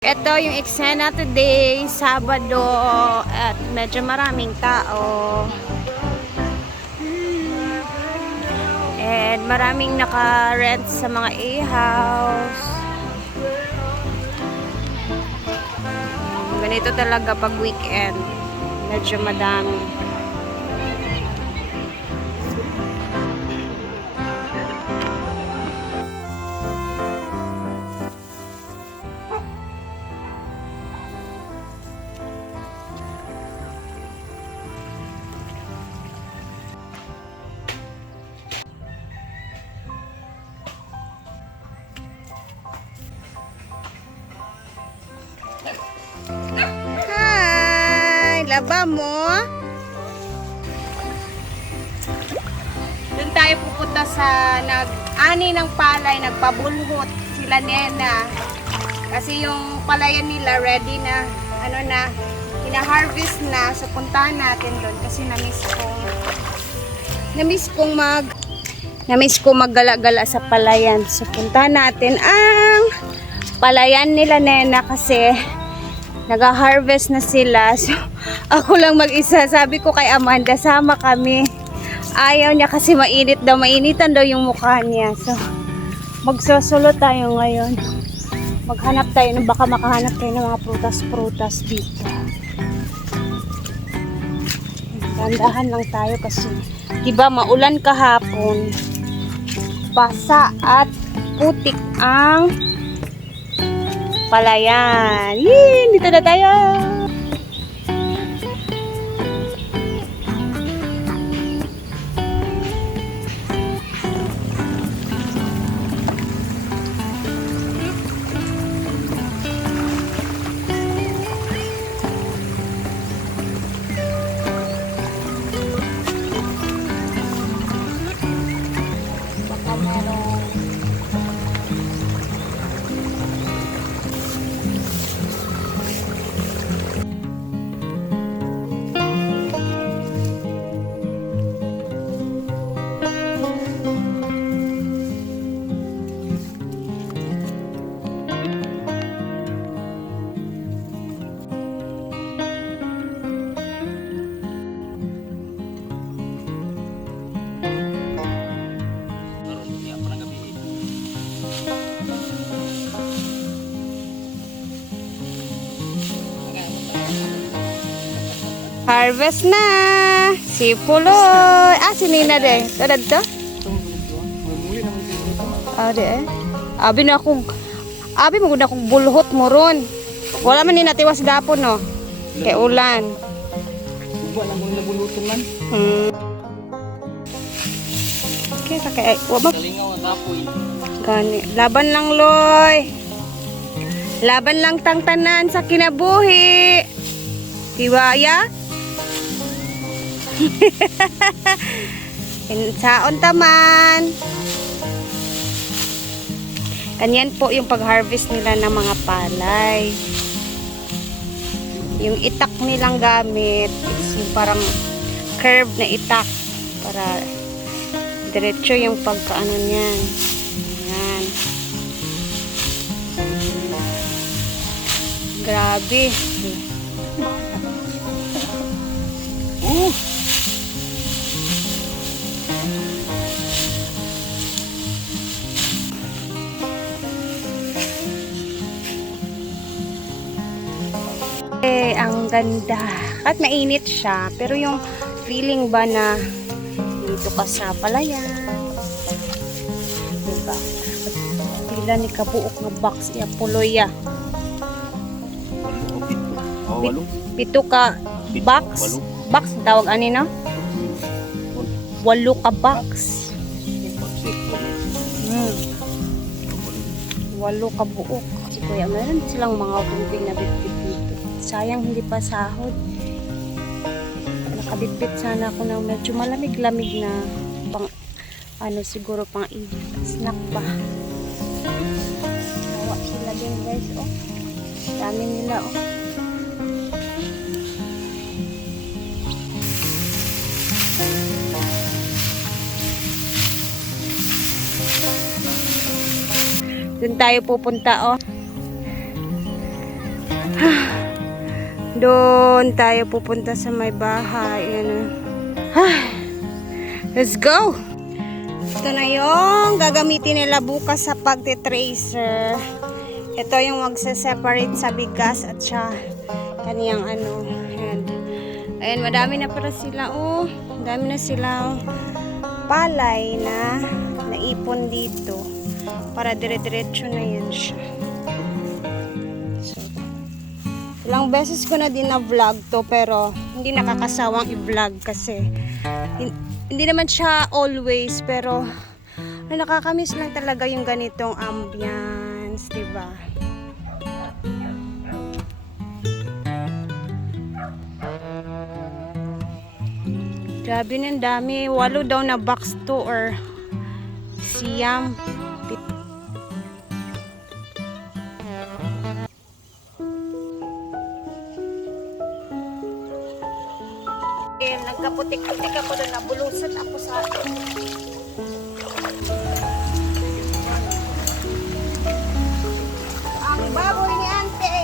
Ito yung eksena today, Sabado, at medyo maraming tao. And maraming naka-rent sa mga A-house. Ganito talaga pag weekend. Medyo madami. Hi! Laba mo? Doon tayo pupunta sa nag-ani ng palay, nagpabulhot sila Nena. Kasi yung palayan nila ready na, hina-harvest na. So puntahan natin doon kasi namiss kong maggala-gala sa palayan. So puntahan natin ang palayan nila Nena kasi nag-harvest na sila. So, ako lang mag-isa. Sabi ko kay Amanda, sama kami. Ayaw niya kasi mainit daw. Mainitan daw yung mukha niya. So, magsosolo tayo ngayon. Maghanap tayo. Baka makahanap tayo ng mga prutas-prutas dito. Gandahan lang tayo kasi diba maulan kahapon. Basa at putik ang palayan. Yee, dito na tayo. Baka merong harvest na. Si Puloy. Si Nina de. Tadad to? De eh. Abi mo na akong bulhot mo ron. Wala man ni natiwas gapon no. Kay ulan. Wala mo nabulutan man. Okay, sakay. Wabak. Kalingaw ang tapoy. Gani. Laban lang, Loy. Laban lang tang tanan sa kinabuhi. Tiwaya? Saon taman. Ganyan po yung pag-harvest nila ng mga palay. Yung itak nilang gamit is yung parang curve na itak para diretso yung pagkaano niyan. Ayan. Grabe. Ang ganda. At mainit siya. Pero yung feeling ba na dito ka sa palayan. Diba? Pila ni kabuok ng box. Puloy ya. Pito ka box. Box tawag ani no? 8 ka box. 8 ka buok. Si Kuya, meron silang mga tubig na bitbit dito. Sayang hindi pa sahod. Nakabitbit sana ako ng medyo malamig-lamig na pang siguro pang snack ba. Tawa sila din guys, oh. Dami nila, oh. Doon tayo pupunta, oh. Doon tayo pupunta sa may bahay. Ano. Let's go! Ito na yung gagamitin nila bukas sa pagtitracer. Ito yung magsa-separate sa bigas at siya kaniyang ano. Ayan, madami na para sila. Oh, madami na silang palay na naipon dito. Para dire-diretso na yan siya. So, ilang beses ko na din na-vlog to pero hindi nakakasawang i-vlog kasi hindi naman siya always pero nakakamiss lang talaga yung ganitong ambience, diba? Grabe na, dami. 8 daw na box to or siyam. Nagkaputik-putik ako doon, nabulusot ako sa ang baboy ni ante.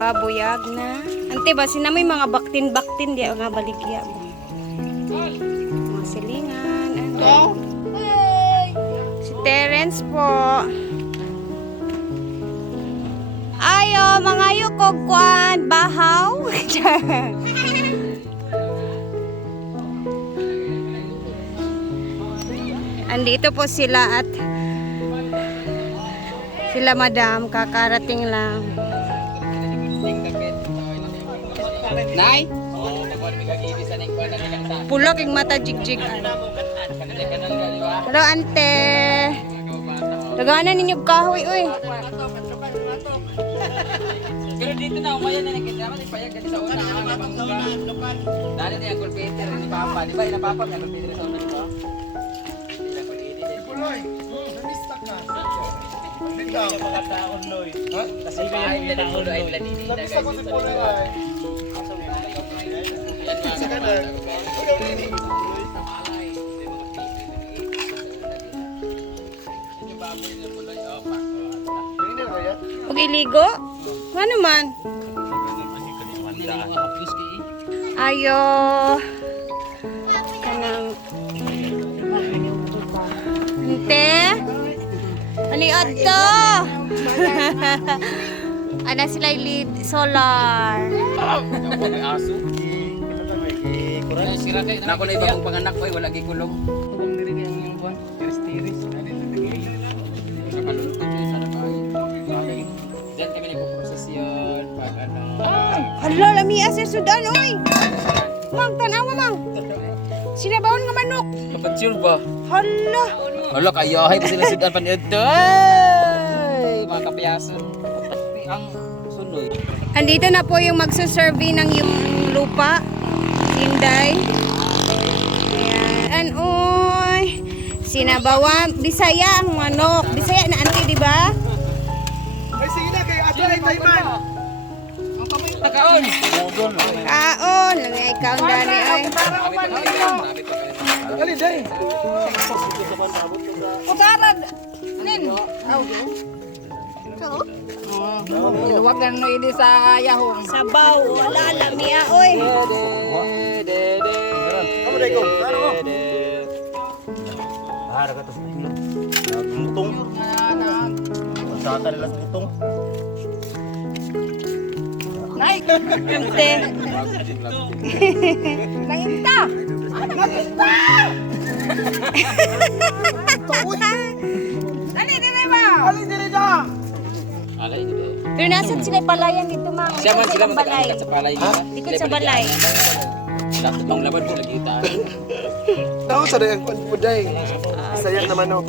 Babuyag na. Ante ba, sinamoy mga baktin-baktin di nga baligya mo. Mga silingan. Ano? Si Terence po. Ayo, mga yukogkuan, bahaw. Andito po sila at sila madam, kakarating lang. Nay? Pulok yung mata jigjig. Hello, ante. Tagana ninyo kahoy, uy. Pero dito na, umayan na nakita naman, ipayag ka sa una. Dali na yung kulpeter ni Papa. Di ba, inapapa may kulpeter sa una, di ba? Puloy, namista ka. Mga taon, Loy. Kasi bahay na ng ulo ay ladini. Namista ko si Puloy ay. Sa kanan. Huwag iligo? Ano man? Ayo. Kanang ante. Ani adto. Ana sila lead solar. Nako na ibang panganak ko, wala gikulong. Kulong diri kay ang buwan. Tiris-tiris. Nakalulog ko sa bahay. Diyan kami nagpo-prosesyon pag ano. Hala, lami asir sudan oy. Mang tanawa mang. Sinabawon nga manok. Mapatsure ba? Hala. Hala, kayahay pa sila sudan pan ito. Ay, mga kapiyason. Ang sunoy. Andito na po yung magsusurvey ng yung lupa. Inday. Ayan, oy. Sinabawan, Bisaya ang manok. Bisaya na ante, di ba? Ay, sige na, kayo ato ay tayman. Nakaon. Kaon, lami ikaw dani ay. Ali, day. Putarad. Nin. Iluwag na no ini sa yahong. Sabaw, wala lami oy. Amo day ko. Ano? Harap ka sa butong. Satan nila sa butong. Nay, Ante. nangita. Dali dire ba? Ali, dili na. Alay ni day. Pero nasan sila palayan dito, mang? Siya man sila balay. magkakakat sa palay nila. Dikot sa balay. Dapat bang laban mo lagi ta. Tao sa day ang kuday. Sayang na manok.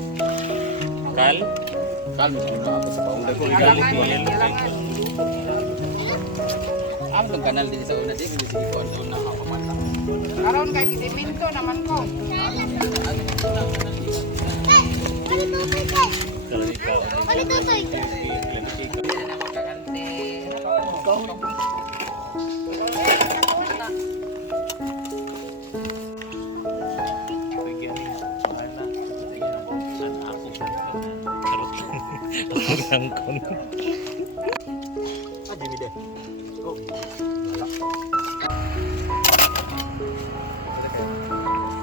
Kal? Kalmo sa ako sa paong dako. Ang tong kanal din sa una di sige ko sa una ako mata. Karon kay kisiminto naman ko. Langkon. Ah, Jimmy deh. Oh, wala.